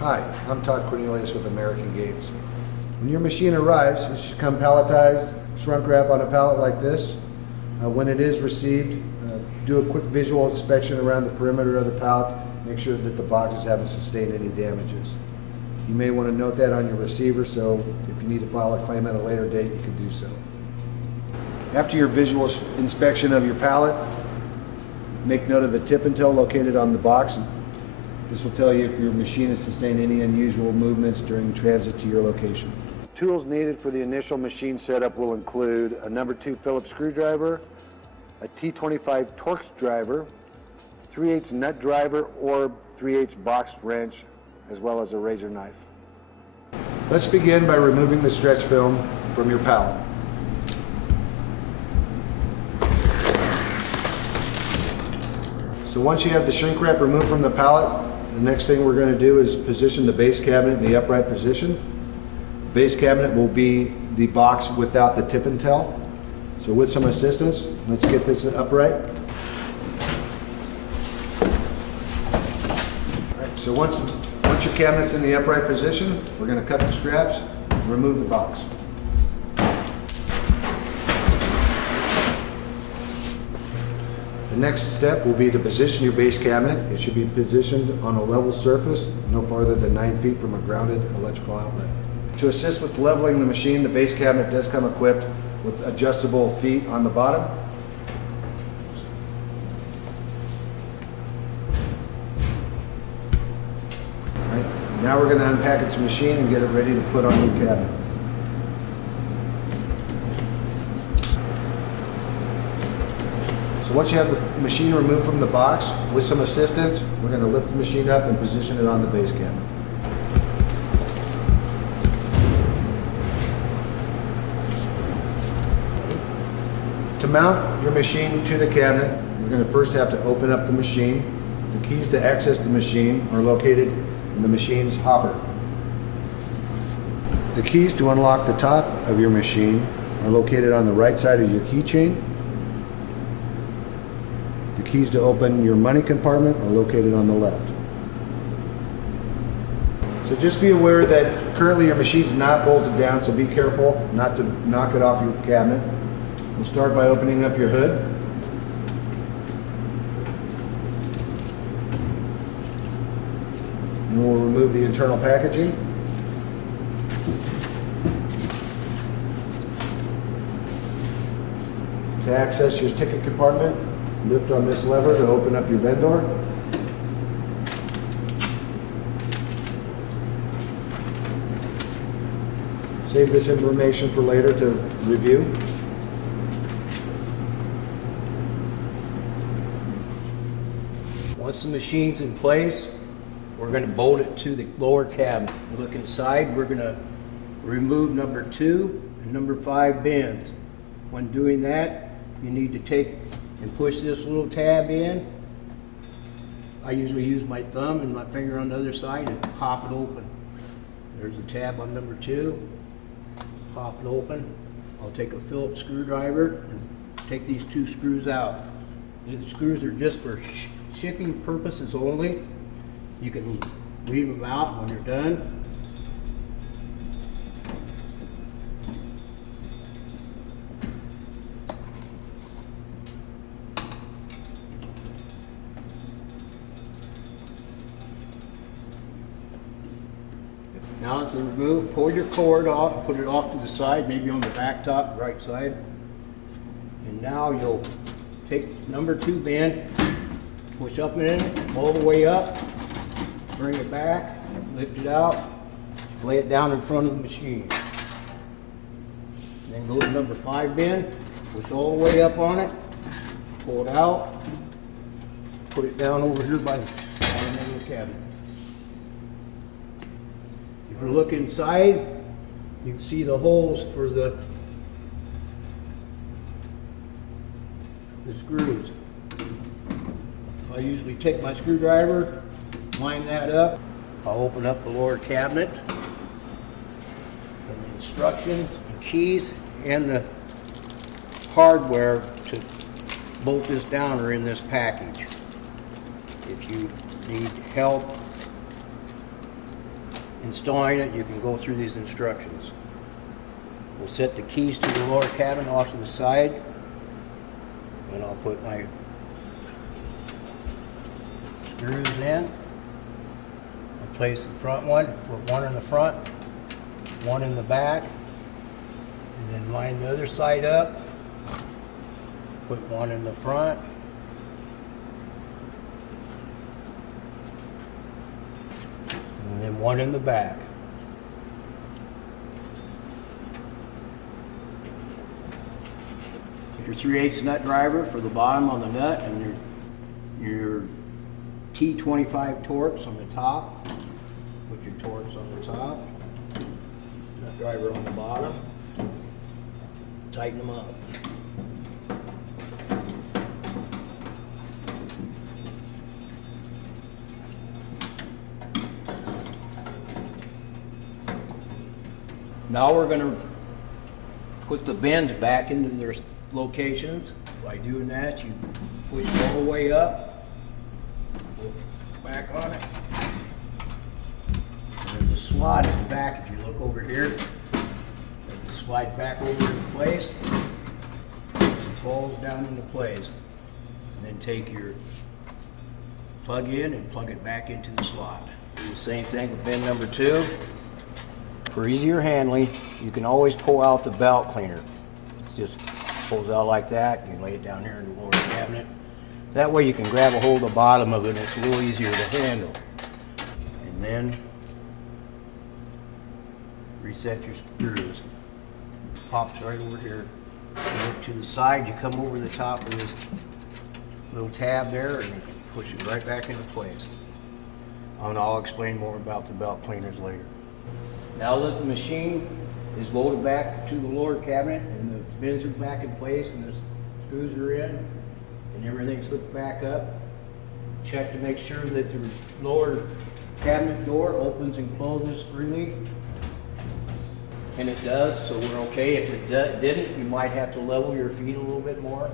Hi, I'm Todd Cornelius with American Games. When your machine arrives, it should come palletized, shrunk wrap on a pallet like this. When it is received, do a quick visual inspection around the perimeter of the pallet. Make sure that the boxes haven't sustained any damages. You may want to note that on your receiver, so if you need to file a claim at a later date, you can do so. After your visual inspection of your pallet, make note of the tip and toe located on the box. This will tell you if your machine has sustained any unusual movements during transit to your location. Tools needed for the initial machine setup will include a number 2 Phillips screwdriver, a T25 Torx driver, 3/8 nut driver or 3/8 box wrench, as well as a razor knife. Let's begin by removing the stretch film from your pallet. So once you have the shrink wrap removed from the pallet, the next thing we're going to do is position the base cabinet in the upright position. The base cabinet will be the box without the tip and tail. So with some assistance, let's get this upright. Alright, so once your cabinet's in the upright position, we're going to cut the straps and remove the box. The next step will be to position your base cabinet. It should be positioned on a level surface, no farther than 9 feet from a grounded electrical outlet. To assist with leveling the machine, the base cabinet does come equipped with adjustable feet on the bottom. All right, now we're going to unpackage the machine and get it ready to put on your cabinet. So once you have the machine removed from the box, with some assistance, we're going to lift the machine up and position it on the base cabinet. To mount your machine to the cabinet, you're going to first have to open up the machine. The keys to access the machine are located in the machine's hopper. The keys to unlock the top of your machine are located on the right side of your keychain. The keys to open your money compartment are located on the left. So just be aware that currently your machine's not bolted down, so be careful not to knock it off your cabinet. We'll start by opening up your hood. And we'll remove the internal packaging. To access your ticket compartment, lift on this lever to open up your vendor. Save this information for later to review. Once the machine's in place, we're going to bolt it to the lower cabinet. Look inside, we're going to remove number 2 and number 5 bins. When doing that, you need to take and push this little tab in. I usually use my thumb and my finger on the other side and pop it open. There's the tab on number 2. Pop it open. I'll take a Phillips screwdriver and take these 2 screws out. The screws are just for shipping purposes only. You can leave them out when you're done. Now to remove, pull your cord off, put it off to the side, maybe on the back top, right side. And now you'll take number 2 bin, push up in it, all the way up, bring it back, lift it out, lay it down in front of the machine. Then go to number 5 bin, push all the way up on it, pull it out, put it down over here by the cabinet. If you look inside, you can see the holes for the screws. I usually take my screwdriver, line that up. I'll open up the lower cabinet. And the instructions, the keys, and the hardware to bolt this down are in this package. If you need help installing it, you can go through these instructions. We'll set the keys to the lower cabin off to the side, and I'll put my screws in. I'll place the front one, put one in the front, one in the back, and then line the other side up, put one in the front, and then one in the back. Your 3/8 nut driver for the bottom on the nut, and your T25 Torx on the top. Put your Torx on the top, nut driver on the bottom. Tighten them up. Now we're going to put the bends back into their locations. By doing that, you push it all the way up, pull back on it. And there's a slot in the back. If you look over here, slide back over into place, it falls down into place. And then take your plug in and plug it back into the slot. Do the same thing with bin number 2. For easier handling, you can always pull out the belt cleaner. It just pulls out like that. You lay it down here in the lower cabinet. That way you can grab a hold of the bottom of it and it's a little easier to handle. And then reset your screws. Pops right over here. You look to the side, you come over the top of this little tab there and you push it right back into place. And I'll explain more about the belt cleaners later. Now that the machine is loaded back to the lower cabinet and the bins are back in place and the screws are in and everything's hooked back up, check to make sure that the lower cabinet door opens and closes freely. And it does, so we're okay. If it didn't, you might have to level your feet a little bit more.